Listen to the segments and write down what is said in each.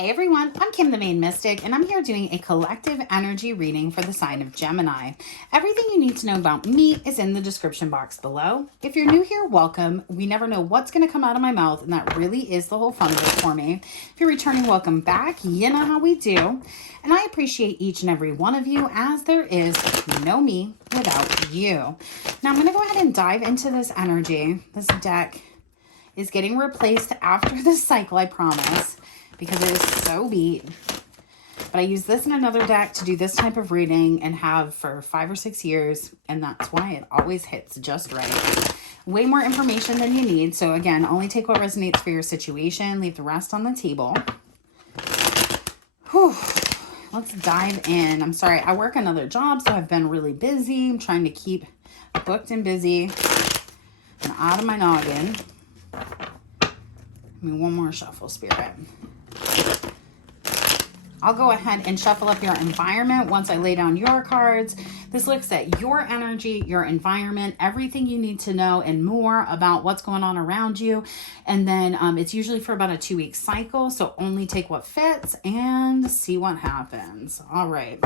Hey everyone, I'm Kim the Maine Mystic, and I'm here doing a collective energy reading for the sign of Gemini. Everything you need to know about me is in the description box below. If you're new here, welcome. We never know what's going to come out of my mouth, and that really is the whole fun of it for me. If you're returning, welcome back. You know how we do. And I appreciate each and every one of you, as there is no me without you. Now I'm going to go ahead and dive into this energy. This deck is getting replaced after this cycle, I promise, because it is so beat. But I use this in another deck to do this type of reading and have for 5 or 6 years, and that's why it always hits just right. Way more information than you need. So again, only take what resonates for your situation. Leave the rest on the table. Whew. Let's dive in. I'm sorry, I work another job, so I've been really busy. I'm trying to keep booked and busy and out of my noggin. Give me one more shuffle, Spirit. I'll go ahead and shuffle up your environment once I lay down your cards. This looks at your energy, your environment, everything you need to know and more about what's going on around you. And then it's usually for about a 2-week cycle. So only take what fits and see what happens. All right.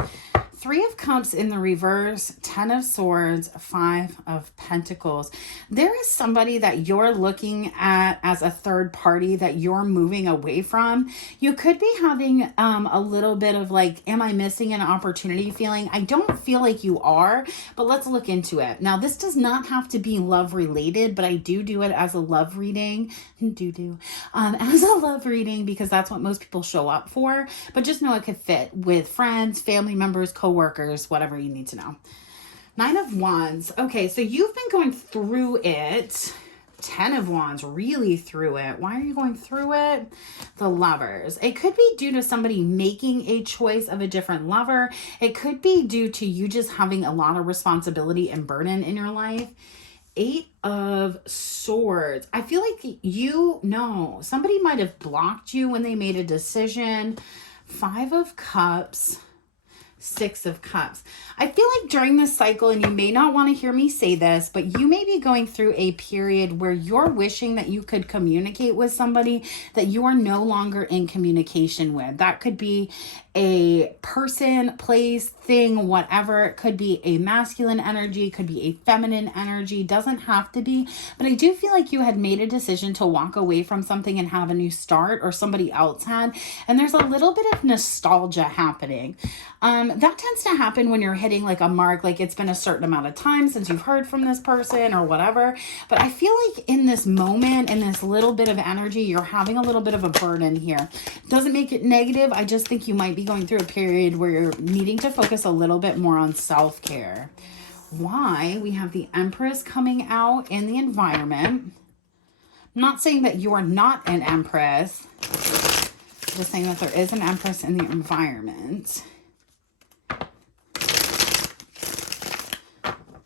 3 of Cups in the reverse, 10 of Swords, 5 of Pentacles. There is somebody that you're looking at as a third party that you're moving away from. You could be having a little bit of like, am I missing an opportunity feeling? I don't feel like you are, but let's look into it. Now, this does not have to be love related, but I do it as a love reading. As a love reading, because that's what most people show up for. But just know it could fit with friends, family members, co-workers, whatever you need to know. 9 of Wands. Okay, so you've been going through it. 10 of Wands, really through it. Why are you going through it? The Lovers. It could be due to somebody making a choice of a different lover. It could be due to you just having a lot of responsibility and burden in your life. 8 of Swords. I feel like somebody might have blocked you when they made a decision. 5 of Cups. 6 of Cups. I feel like during this cycle, and you may not want to hear me say this, but you may be going through a period where you're wishing that you could communicate with somebody that you are no longer in communication with. That could be a person, place, thing, whatever. It could be a masculine energy, could be a feminine energy, doesn't have to be. But I do feel like you had made a decision to walk away from something and have a new start, or somebody else had. And there's a little bit of nostalgia happening. That tends to happen when you're hitting like a mark, like it's been a certain amount of time since you've heard from this person or whatever. But I feel like in this moment, in this little bit of energy, you're having a little bit of a burden here. Doesn't make it negative. I just think you might be going through a period where you're needing to focus a little bit more on self-care. Why? We have the Empress coming out in the environment. I'm not saying that you are not an Empress. I'm just saying that there is an Empress in the environment.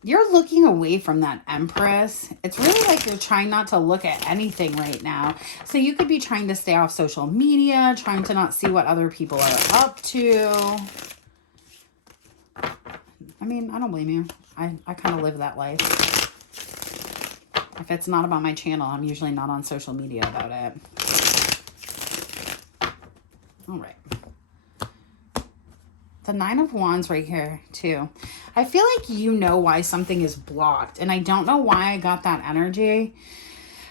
You're looking away from that Empress. It's really like you're trying not to look at anything right now. So you could be trying to stay off social media, trying to not see what other people are up to. I mean, I don't blame you. I kind of live that life. If it's not about my channel, I'm usually not on social media about it. All right. The 9 of Wands right here too. I feel like you know why something is blocked, and I don't know why I got that energy,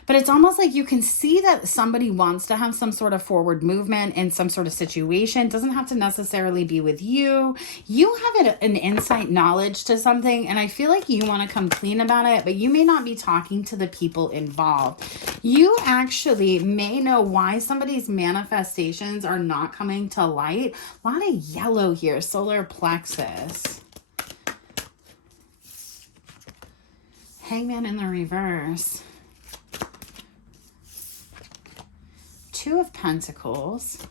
but it's almost like you can see that somebody wants to have some sort of forward movement in some sort of situation. It doesn't have to necessarily be with you. You have an insight knowledge to something, and I feel like you want to come clean about it, but you may not be talking to the people involved. You actually may know why somebody's manifestations are not coming to light. A lot of yellow here, solar plexus. Hangman in the reverse. 2 of Pentacles.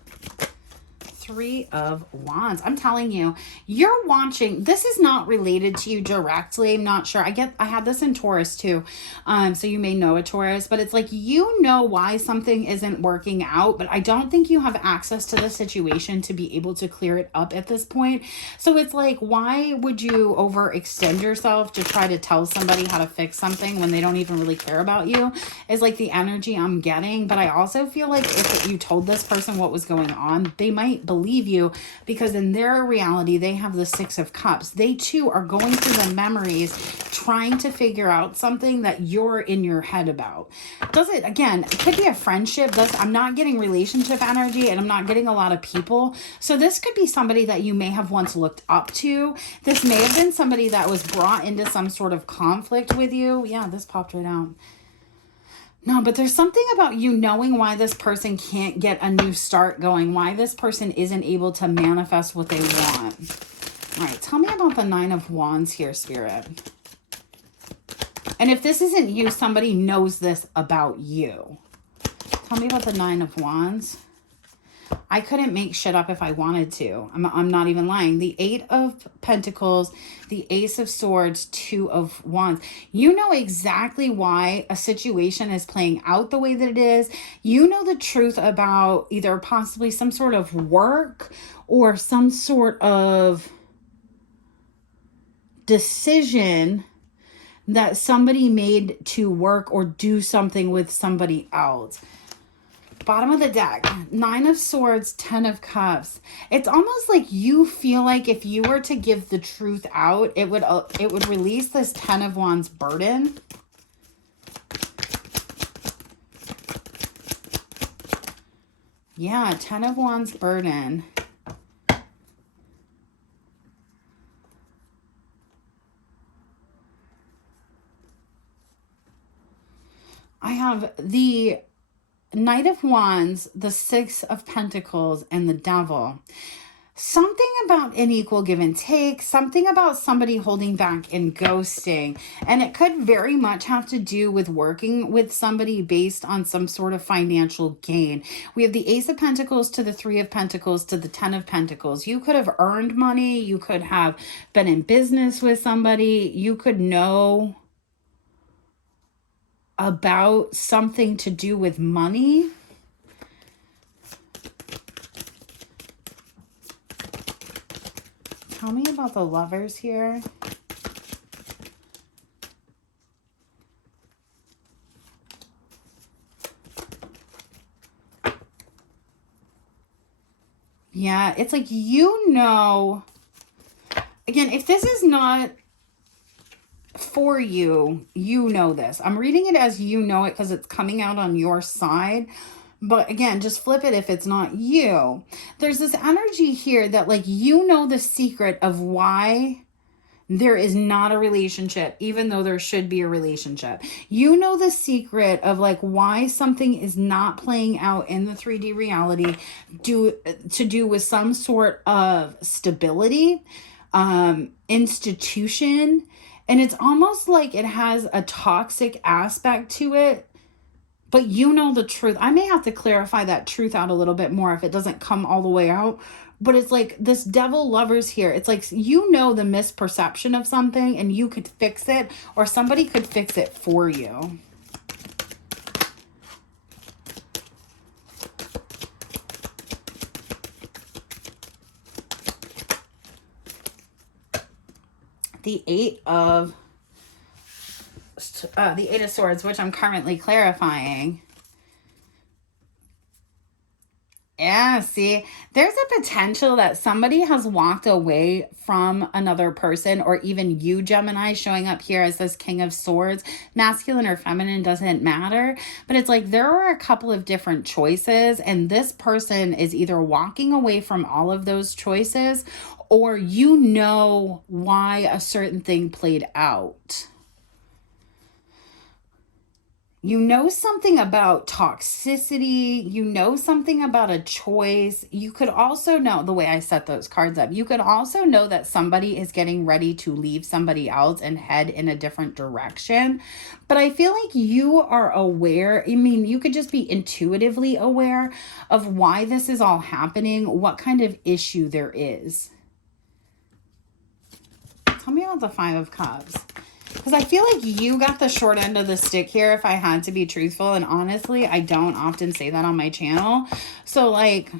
Three of Wands. I'm telling you, you're watching. This is not related to you directly. I'm not sure. I had this in Taurus too. So you may know a Taurus, but it's like, you know why something isn't working out, but I don't think you have access to the situation to be able to clear it up at this point. So it's like, why would you overextend yourself to try to tell somebody how to fix something when they don't even really care about you, is like the energy I'm getting. But I also feel like if you told this person what was going on, they might believe you, because in their reality, they have the Six of Cups. They too are going through the memories, trying to figure out something that you're in your head about. Does it, again, it could be a friendship. I'm not getting relationship energy, and I'm not getting a lot of people. So this could be somebody that you may have once looked up to. This may have been somebody that was brought into some sort of conflict with you. Yeah, this popped right out. No, but there's something about you knowing why this person can't get a new start going, why this person isn't able to manifest what they want. All right, tell me about the Nine of Wands here, Spirit. And if this isn't you, somebody knows this about you. Tell me about the Nine of Wands. I couldn't make shit up if I wanted to. I'm not even lying. The Eight of Pentacles, the Ace of Swords, Two of Wands. You know exactly why a situation is playing out the way that it is. You know the truth about either possibly some sort of work or some sort of decision that somebody made to work or do something with somebody else. Bottom of the deck, Nine of Swords, Ten of Cups. It's almost like you feel like if you were to give the truth out, it would release this Ten of Wands burden. Yeah, Ten of Wands burden. I have the Knight of Wands, the Six of Pentacles, and the Devil. Something about an equal give and take, something about somebody holding back and ghosting. And it could very much have to do with working with somebody based on some sort of financial gain. We have the Ace of Pentacles to the Three of Pentacles to the Ten of Pentacles. You could have earned money. You could have been in business with somebody. You could know about something to do with money. Tell me about the Lovers here. Yeah, it's like, you know, again, if this is not for you, you know this. I'm reading it as you know it because it's coming out on your side. But again, just flip it if it's not you. There's this energy here that, like, you know the secret of why there is not a relationship, even though there should be a relationship. You know the secret of, like, why something is not playing out in the 3D reality to do with some sort of stability, institution. And it's almost like it has a toxic aspect to it, but you know the truth. I may have to clarify that truth out a little bit more if it doesn't come all the way out. But it's like this Devil Lovers here. It's like, you know the misperception of something and you could fix it, or somebody could fix it for you. The Eight of Swords, which I'm currently clarifying. Yeah, see, there's a potential that somebody has walked away from another person, or even you, Gemini, showing up here as this King of Swords. Masculine or feminine doesn't matter, but it's like there are a couple of different choices, and this person is either walking away from all of those choices, or you know why a certain thing played out. You know something about toxicity. You know something about a choice. You could also know, the way I set those cards up, you could also know that somebody is getting ready to leave somebody else and head in a different direction. But I feel like you are aware. I mean, you could just be intuitively aware of why this is all happening, what kind of issue there is. Tell me about the Five of Cups. Because I feel like you got the short end of the stick here, if I had to be truthful. And honestly, I don't often say that on my channel. So like,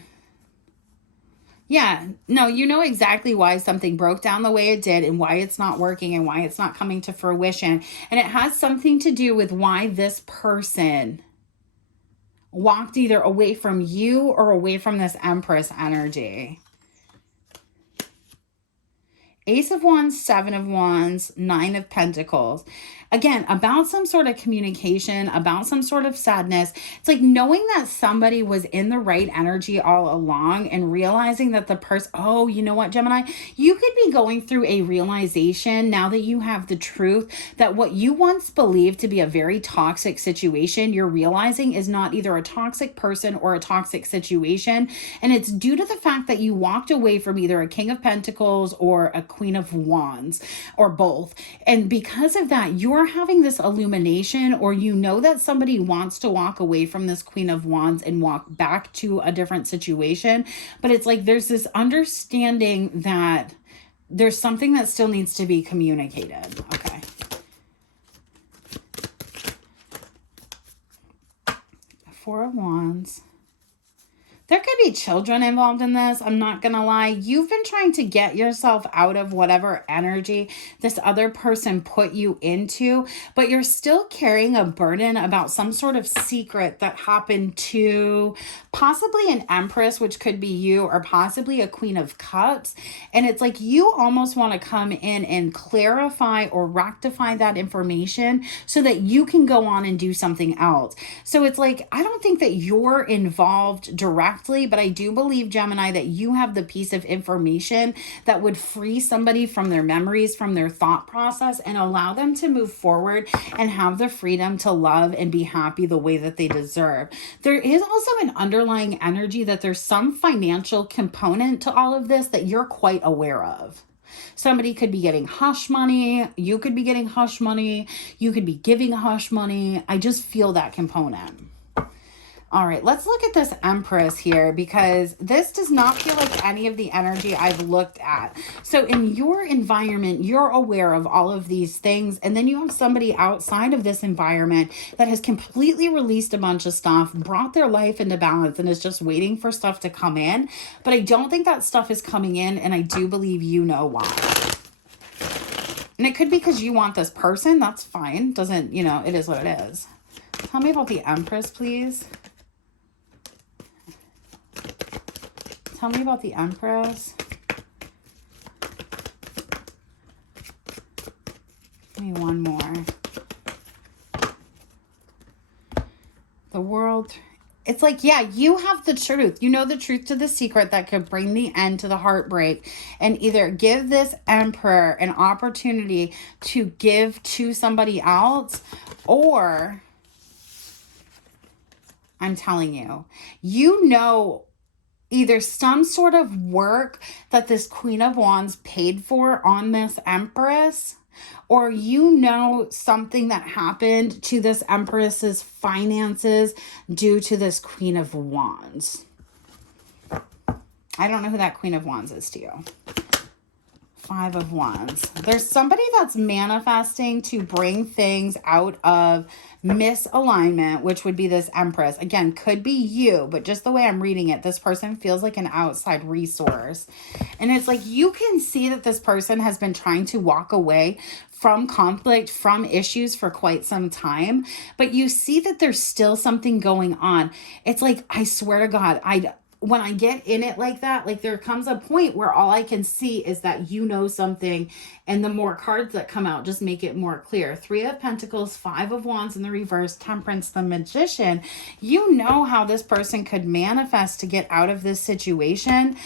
yeah, no, you know exactly why something broke down the way it did and why it's not working and why it's not coming to fruition. And it has something to do with why this person walked either away from you or away from this Empress energy. Ace of Wands, Seven of Wands, Nine of Pentacles. Again, about some sort of communication, about some sort of sadness. It's like knowing that somebody was in the right energy all along and realizing that the person, oh, you know what, Gemini? You could be going through a realization now that you have the truth that what you once believed to be a very toxic situation, you're realizing is not either a toxic person or a toxic situation. And it's due to the fact that you walked away from either a King of Pentacles or a Queen of Wands or both. And because of that, you're having this illumination, or you know that somebody wants to walk away from this Queen of Wands and walk back to a different situation. But it's like there's this understanding that there's something that still needs to be communicated. Okay. Four of Wands. There could be children involved in this. I'm not going to lie. You've been trying to get yourself out of whatever energy this other person put you into, but you're still carrying a burden about some sort of secret that happened to possibly an Empress, which could be you, or possibly a Queen of Cups. And it's like you almost want to come in and clarify or rectify that information so that you can go on and do something else. So it's like, I don't think that you're involved directly, but I do believe, Gemini, that you have the piece of information that would free somebody from their memories, from their thought process, and allow them to move forward and have the freedom to love and be happy the way that they deserve. There is also an underlying energy that there's some financial component to all of this that you're quite aware of. Somebody could be getting hush money. You could be getting hush money. You could be giving hush money. I just feel that component. All right, let's look at this Empress here, because this does not feel like any of the energy I've looked at. So in your environment, you're aware of all of these things. And then you have somebody outside of this environment that has completely released a bunch of stuff, brought their life into balance, and is just waiting for stuff to come in. But I don't think that stuff is coming in. And I do believe you know why. And it could be because you want this person. That's fine. Doesn't, you know, it is what it is. Tell me about the Empress, please. Tell me about the Empress. Give me one more. The World. It's like, yeah, you have the truth. You know the truth to the secret that could bring the end to the heartbreak, and either give this Emperor an opportunity to give to somebody else, or I'm telling you, you know, either some sort of work that this Queen of Wands paid for on this Empress, or you know something that happened to this Empress's finances due to this Queen of Wands. I don't know who that Queen of Wands is to you. Five of Wands. There's somebody that's manifesting to bring things out of misalignment, which would be this Empress. Again, could be you, but just the way I'm reading it, this person feels like an outside resource. And it's like you can see that this person has been trying to walk away from conflict, from issues for quite some time, but you see that there's still something going on. It's like, I swear to God, when I get in it like that, like there comes a point where all I can see is that you know something, and the more cards that come out just make it more clear. Three of Pentacles, Five of Wands in the reverse, Temperance, the Magician. You know how this person could manifest to get out of this situation.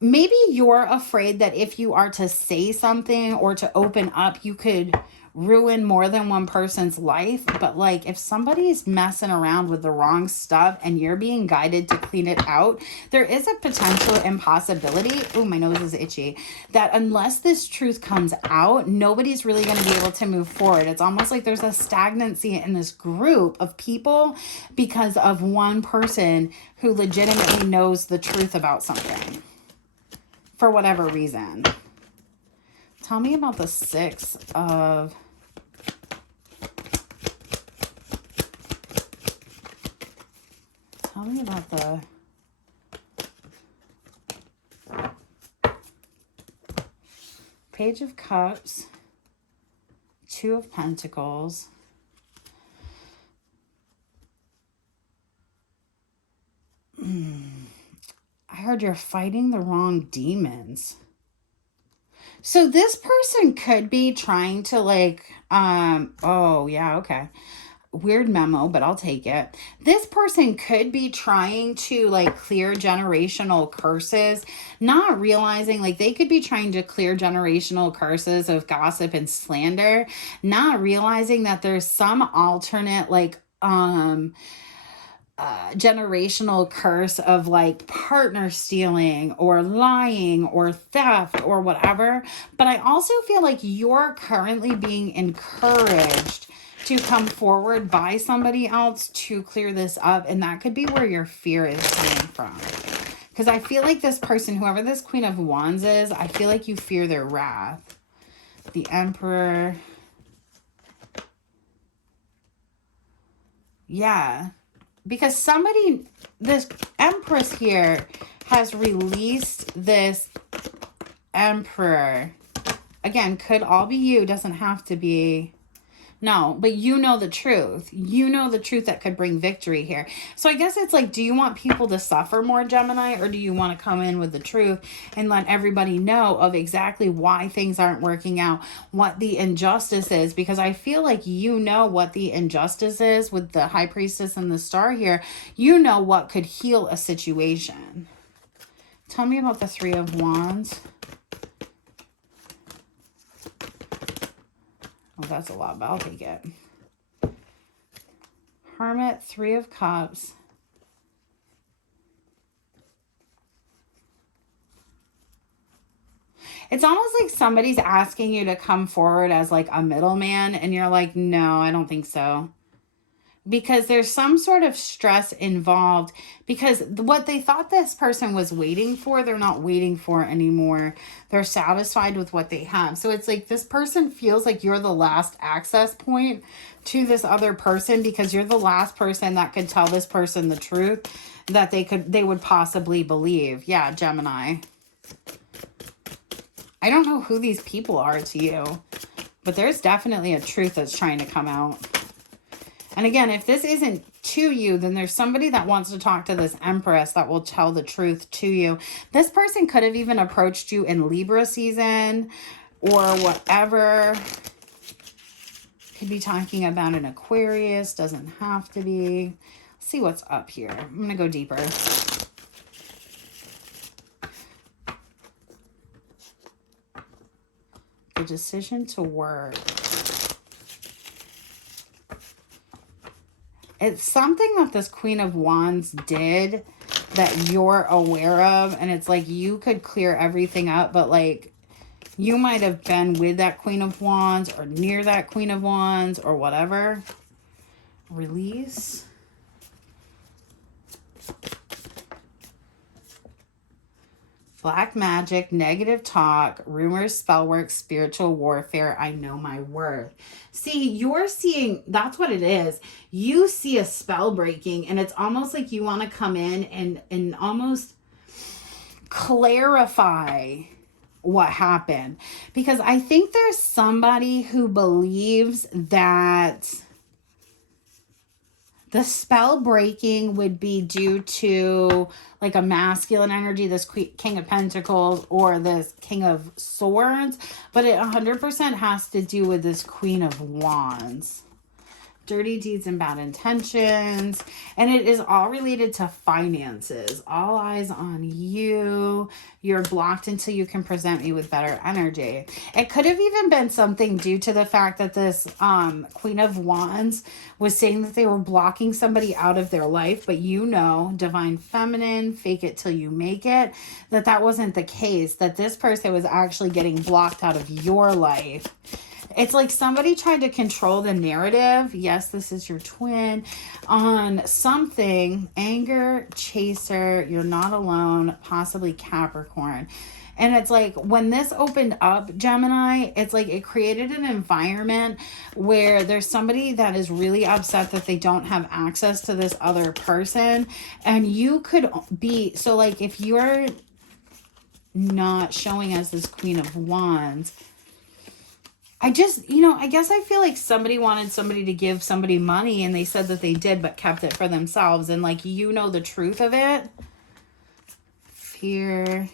Maybe you're afraid that if you are to say something or to open up, you could ruin more than one person's life, but like if somebody's messing around with the wrong stuff and you're being guided to clean it out, there is a potential impossibility, oh, my nose is itchy, that unless this truth comes out, nobody's really going to be able to move forward. It's almost like there's a stagnancy in this group of people because of one person who legitimately knows the truth about something for whatever reason. Tell me about the Six of... Tell me about the... Page of Cups, Two of Pentacles, I heard you're fighting the wrong demons. So this person could be trying to like, oh yeah, okay. Weird memo, but I'll take it. This person could be trying to like clear generational curses, not realizing like they could be trying to clear generational curses of gossip and slander, not realizing that there's some alternate like, generational curse of like partner stealing or lying or theft or whatever. But I also feel like you're currently being encouraged to come forward by somebody else to clear this up. And that could be where your fear is coming from. Because I feel like this person, whoever this Queen of Wands is, I feel like you fear their wrath. The Emperor. Yeah. Because somebody, this Empress here has released this Emperor. Again, could all be you, doesn't have to be. No, but you know the truth. You know the truth that could bring victory here. So I guess it's like, do you want people to suffer more, Gemini? Or do you want to come in with the truth and let everybody know of exactly why things aren't working out, what the injustice is? Because I feel like you know what the injustice is with the High Priestess and the Star here. You know what could heal a situation. Tell me about the Three of Wands. Oh, that's a lot, but I'll take it. Hermit, Three of Cups. It's almost like somebody's asking you to come forward as like a middleman, and you're like, no, I don't think so. Because there's some sort of stress involved, because what they thought this person was waiting for, they're not waiting for anymore. They're satisfied with what they have. So it's like this person feels like you're the last access point to this other person, because you're the last person that could tell this person the truth that they would possibly believe. Yeah, Gemini. I don't know who these people are to you, but there's definitely a truth that's trying to come out. And again, if this isn't to you, then there's somebody that wants to talk to this Empress that will tell the truth to you. This person could have even approached you in Libra season or whatever. Could be talking about an Aquarius. Doesn't have to be. Let's see what's up here. I'm going to go deeper. The decision to work. It's something that this Queen of Wands did that you're aware of. And it's like you could clear everything up. But like you might have been with that Queen of Wands or near that Queen of Wands or whatever. Release. Black magic, negative talk, rumors, spell work, spiritual warfare. I know my worth. See, you're seeing, that's what it is. You see a spell breaking, and it's almost like you want to come in and almost clarify what happened. Because I think there's somebody who believes that the spell breaking would be due to like a masculine energy, this King of Pentacles or this King of Swords, but it 100% has to do with this Queen of Wands. dirty deeds and bad intentions. And it is all related to finances. All eyes on you. You're blocked until you can present me with better energy. It could have even been something due to the fact that this Queen of Wands was saying that they were blocking somebody out of their life, but you know, Divine Feminine, fake it till you make it, that wasn't the case, that this person was actually getting blocked out of your life. It's like somebody tried to control the narrative. Yes, this is your twin on something. Anger, chaser, you're not alone, possibly Capricorn. And it's like when this opened up, Gemini, it's like it created an environment where there's somebody that is really upset that they don't have access to this other person. And you could be, so like if you're not showing us this Queen of Wands, I just, I guess I feel like somebody wanted somebody to give somebody money and they said that they did, but kept it for themselves. And like, the truth of it. Fear.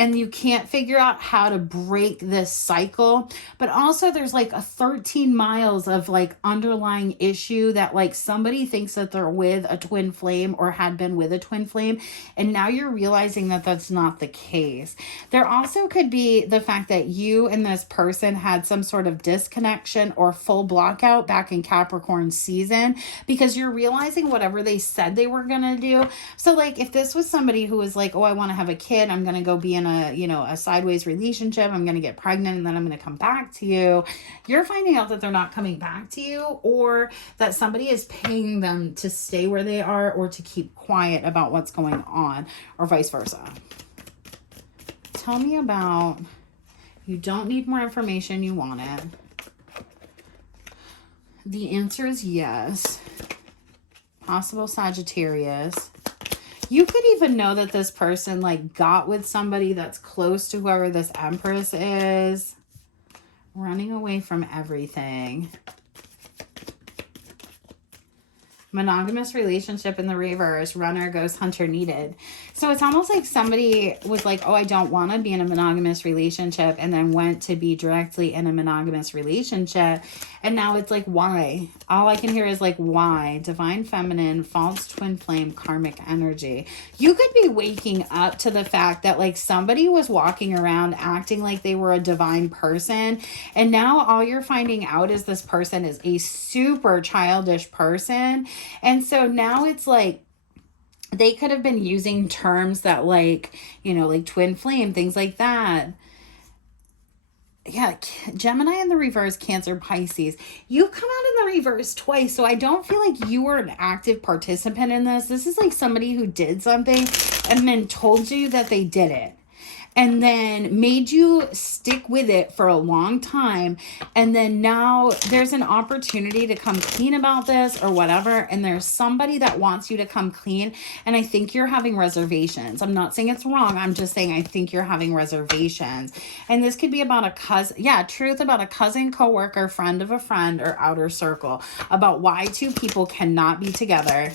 And you can't figure out how to break this cycle. But also there's like a 13 miles of like underlying issue that like somebody thinks that they're with a twin flame or had been with a twin flame. And now you're realizing that that's not the case. There also could be the fact that you and this person had some sort of disconnection or full blockout back in Capricorn season, because you're realizing whatever they said they were going to do. So like if this was somebody who was like, oh, I want to have a kid, I'm going to go be in a sideways relationship, I'm going to get pregnant and then I'm going to come back to you. You're finding out that they're not coming back to you, or that somebody is paying them to stay where they are or to keep quiet about what's going on, or vice versa. Tell me about, you don't need more information, you want it. The answer is yes. Possible Sagittarius. You could even know that this person like got with somebody that's close to whoever this Empress is. Running away from everything. Monogamous relationship in the reverse. Runner, ghost hunter needed. So it's almost like somebody was like, oh, I don't want to be in a monogamous relationship, and then went to be directly in a monogamous relationship. And now it's like, why? All I can hear is like, why? Divine Feminine, false twin flame, karmic energy. You could be waking up to the fact that like somebody was walking around acting like they were a divine person. And now all you're finding out is this person is a super childish person. And so now it's like, they could have been using terms that like, like twin flame, things like that. Yeah, Gemini in the reverse, Cancer, Pisces. You come out in the reverse twice, so I don't feel like you were an active participant in this. This is like somebody who did something and then told you that they did it, and then made you stick with it for a long time. And then now there's an opportunity to come clean about this or whatever. And there's somebody that wants you to come clean. And I think you're having reservations. I'm not saying it's wrong. I'm just saying I think you're having reservations. And this could be about a cousin. Yeah, truth about a cousin, coworker, friend of a friend, or outer circle. About why two people cannot be together.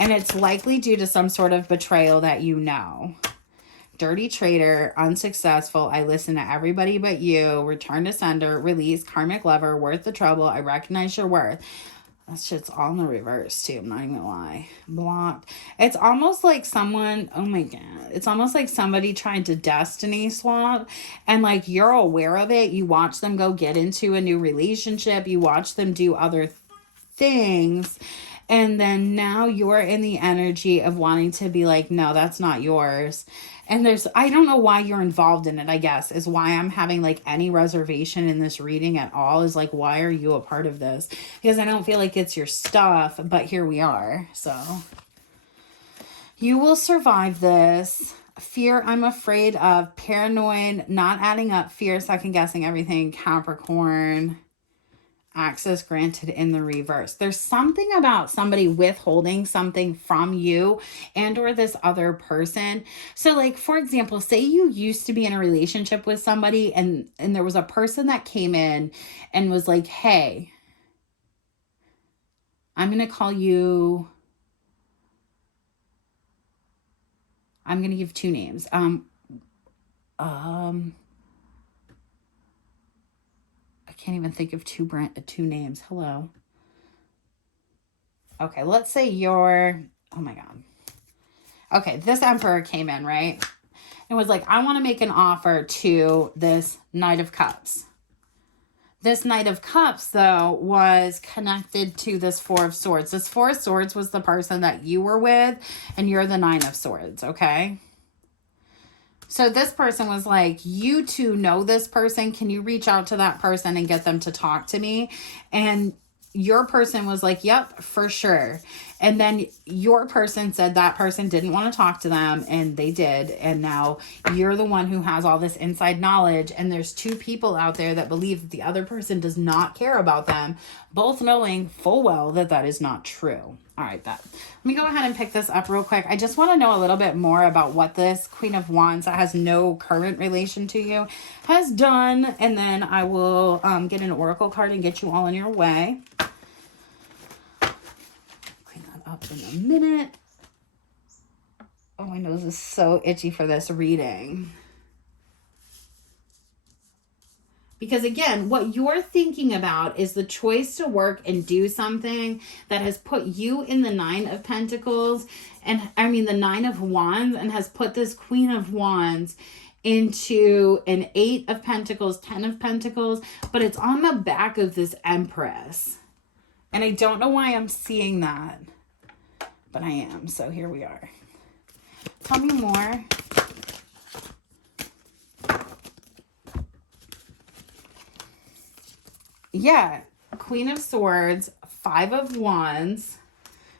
And it's likely due to some sort of betrayal that you know. Dirty traitor, unsuccessful, I listen to everybody but you, return to sender, release, karmic lover, worth the trouble, I recognize your worth. That shit's all in the reverse too, I'm not even gonna lie. Blocked. It's almost like someone, oh my God, it's almost like somebody tried to destiny swap, and like you're aware of it, you watch them go get into a new relationship, you watch them do other things, and then now you're in the energy of wanting to be like, no, that's not yours. And I don't know why you're involved in it, I guess, is why I'm having like any reservation in this reading at all, is like, why are you a part of this? Because I don't feel like it's your stuff, but here we are. So you will survive this. Fear, I'm afraid of. Paranoid, not adding up. Fear, second guessing everything. Capricorn. Access granted in the reverse. There's something about somebody withholding something from you and or this other person. So like, for example, say you used to be in a relationship with somebody and there was a person that came in and was like, hey, I'm going to call you, I'm going to give two names. I can't even think of two names. Hello. Okay, let's say you're, oh my God. Okay, this Emperor came in, right? And was like, I want to make an offer to this Knight of Cups. This Knight of Cups, though, was connected to this Four of Swords. This Four of Swords was the person that you were with, and you're the Nine of Swords, okay? So this person was like, you two know this person. Can you reach out to that person and get them to talk to me? And your person was like, yep, for sure. And then your person said that person didn't want to talk to them, and they did. And now you're the one who has all this inside knowledge. And there's two people out there that believe that the other person does not care about them, both knowing full well that that is not true. All right, let me go ahead and pick this up real quick. I just want to know a little bit more about what this Queen of Wands that has no current relation to you has done. And then I will get an oracle card and get you all on your way. Clean that up in a minute. Oh, my nose is so itchy for this reading. Because again, what you're thinking about is the choice to work and do something that has put you in the Nine of Pentacles, and the Nine of Wands, and has put this Queen of Wands into an Eight of Pentacles, 10 of Pentacles, but it's on the back of this Empress. And I don't know why I'm seeing that, but I am. So here we are. Tell me more. Yeah, Queen of Swords, Five of Wands,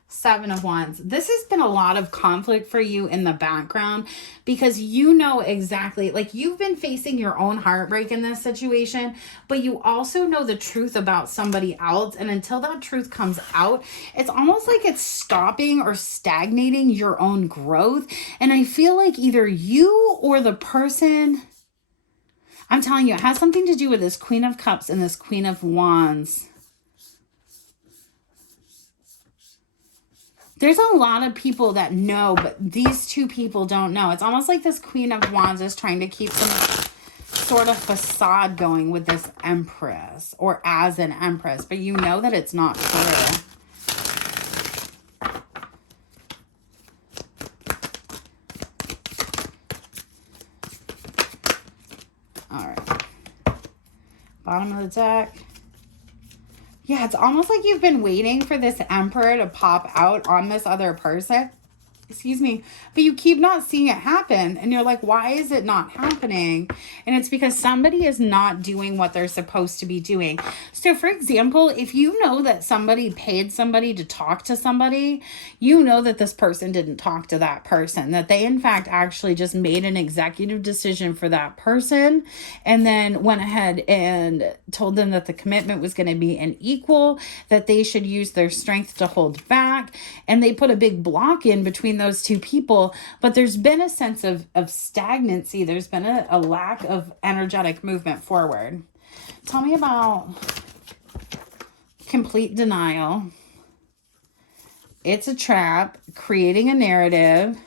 Seven of Wands. This has been a lot of conflict for you in the background because you know exactly, like you've been facing your own heartbreak in this situation, but you also know the truth about somebody else. And until that truth comes out, it's almost like it's stopping or stagnating your own growth. And I feel like either you or the person, I'm telling you, it has something to do with this Queen of Cups and this Queen of Wands. There's a lot of people that know, but these two people don't know. It's almost like this Queen of Wands is trying to keep some sort of facade going with this Empress, or as an Empress, but you know that it's not true. Bottom of the deck. Yeah, it's almost like you've been waiting for this Emperor to pop out on this other person. Excuse me. But you keep not seeing it happen. And you're like, why is it not happening? And it's because somebody is not doing what they're supposed to be doing. So for example, if you know that somebody paid somebody to talk to somebody, you know that this person didn't talk to that person, that they in fact actually just made an executive decision for that person and then went ahead and told them that the commitment was going to be an equal, that they should use their strength to hold back. And they put a big block in between those two people, but there's been a sense of stagnancy. There's been a lack of energetic movement forward. Tell me about complete denial. It's a trap, creating a narrative,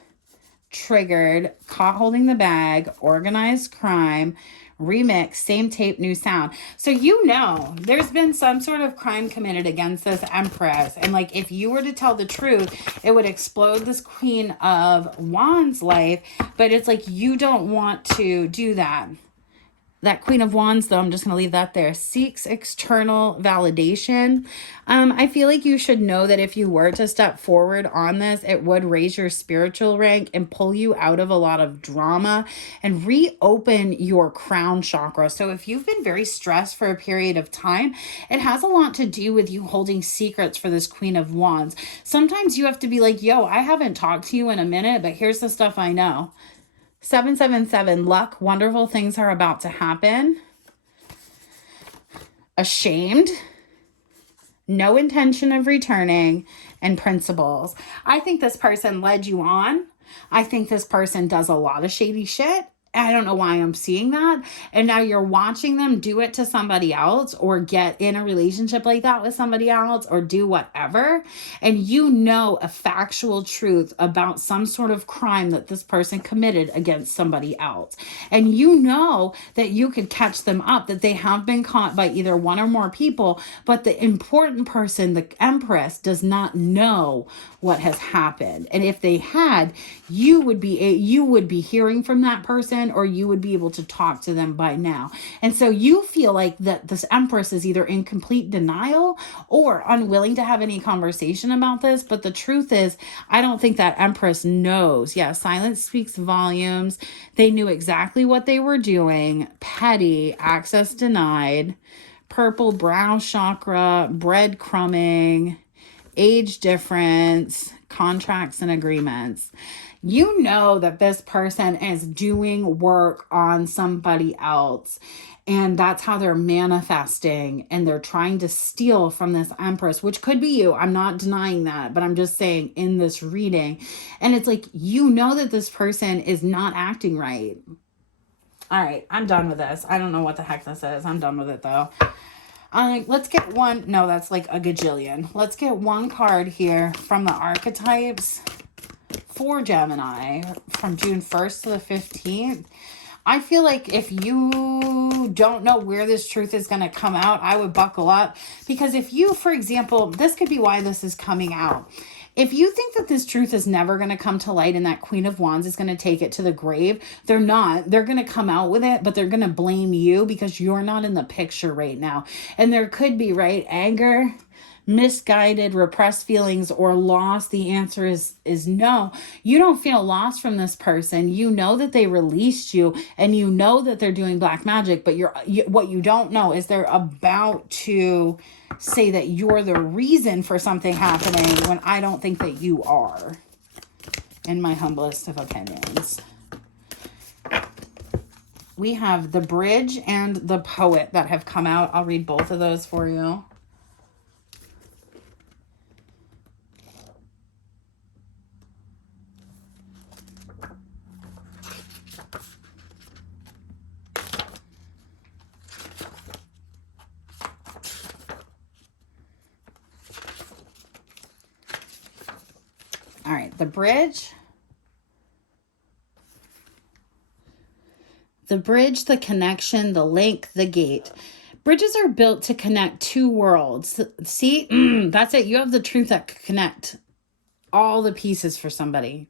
triggered, caught holding the bag, organized crime, remix, same tape, new sound. So you know there's been some sort of crime committed against this Empress, and like if you were to tell the truth, it would explode this Queen of Wands life, but it's like you don't want to do that. That Queen of Wands, though, I'm just going to leave that there, seeks external validation. I feel like you should know that if you were to step forward on this, it would raise your spiritual rank and pull you out of a lot of drama and reopen your crown chakra. So if you've been very stressed for a period of time, it has a lot to do with you holding secrets for this Queen of Wands. Sometimes you have to be like, yo, I haven't talked to you in a minute, but here's the stuff I know. 777, luck, wonderful things are about to happen. Ashamed, no intention of returning, and principles. I think this person led you on. I think this person does a lot of shady shit. I don't know why I'm seeing that. And now you're watching them do it to somebody else or get in a relationship like that with somebody else or do whatever. And you know a factual truth about some sort of crime that this person committed against somebody else. And you know that you could catch them up, that they have been caught by either one or more people. But the important person, the Empress, does not know what has happened. And if they had, you would be hearing from that person, or you would be able to talk to them by now. And so you feel like that this Empress is either in complete denial or unwilling to have any conversation about this. But the truth is, I don't think that Empress knows. Yeah, silence speaks volumes. They knew exactly what they were doing. Petty, access denied, purple brow chakra, breadcrumbing, age difference, contracts and agreements. You know that this person is doing work on somebody else, and that's how they're manifesting, and they're trying to steal from this Empress, which could be you. I'm not denying that, but I'm just saying in this reading. And it's like, you know that this person is not acting right. All right, I'm done with this. I don't know what the heck this is. I'm done with it though. Let's get one. No, that's like a gajillion. Let's get one card here from the archetypes for Gemini from June 1st to the 15th. I feel like if you don't know where this truth is going to come out, I would buckle up. Because if you, for example, this could be why this is coming out. If you think that this truth is never going to come to light and that Queen of Wands is going to take it to the grave, they're not. They're going to come out with it, but they're going to blame you because you're not in the picture right now. And there could be, right, anger, misguided, repressed feelings, or loss. The answer is no. You don't feel lost from this person. You know that they released you, and you know that they're doing black magic, but what you don't know is they're about to say that you're the reason for something happening, when I don't think that you are, in my humblest of opinions. We have the Bridge and the Poet that have come out. I'll read both of those for you. All right, the Bridge. The bridge, the connection, the link, the gate. Bridges are built to connect two worlds. See, that's it. You have the truth that can connect all the pieces for somebody.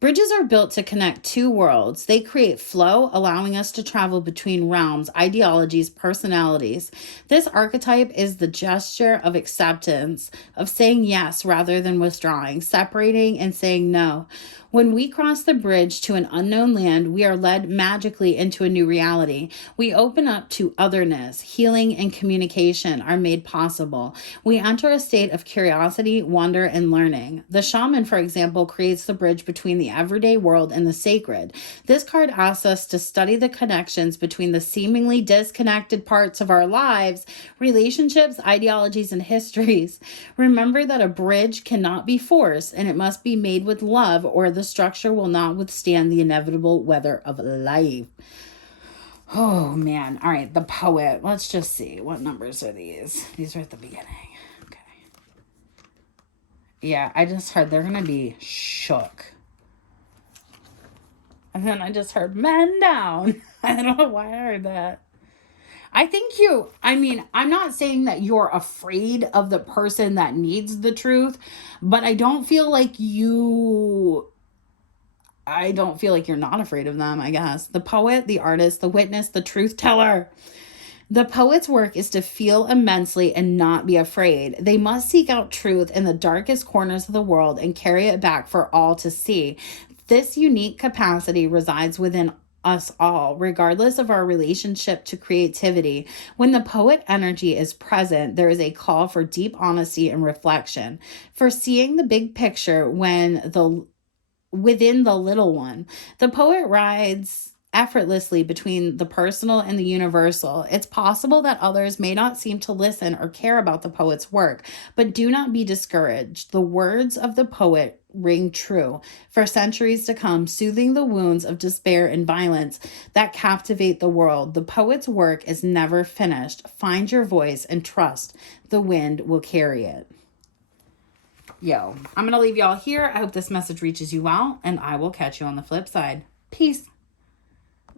Bridges are built to connect two worlds. They create flow, allowing us to travel between realms, ideologies, personalities. This archetype is the gesture of acceptance, of saying yes rather than withdrawing, separating and saying no. When we cross the bridge to an unknown land, we are led magically into a new reality. We open up to otherness. Healing and communication are made possible. We enter a state of curiosity, wonder, and learning. The shaman, for example, creates the bridge between the everyday world and the sacred. This card asks us to study the connections between the seemingly disconnected parts of our lives, relationships, ideologies, and histories. Remember that a bridge cannot be forced, and it must be made with love, or the structure will not withstand the inevitable weather of life. Oh, man. All right, the Poet. Let's just see. What numbers are these? These are at the beginning. Okay. Yeah, I just heard they're going to be shook. And then I just heard men down. I don't know why I heard that. I think I'm not saying that you're afraid of the person that needs the truth, but I don't feel like you're not afraid of them, I guess. The Poet, the artist, the witness, the truth teller. The poet's work is to feel immensely and not be afraid. They must seek out truth in the darkest corners of the world and carry it back for all to see. This unique capacity resides within us all, regardless of our relationship to creativity. When the poet energy is present, there is a call for deep honesty and reflection, for seeing the big picture within the little one. The poet rides effortlessly between the personal and the universal. It's possible that others may not seem to listen or care about the poet's work, but do not be discouraged. The words of the poet ring true for centuries to come, soothing the wounds of despair and violence that captivate the world. The poet's work is never finished. Find your voice and trust the wind will carry it. Yo, I'm going to leave y'all here. I hope this message reaches you well, and I will catch you on the flip side. Peace.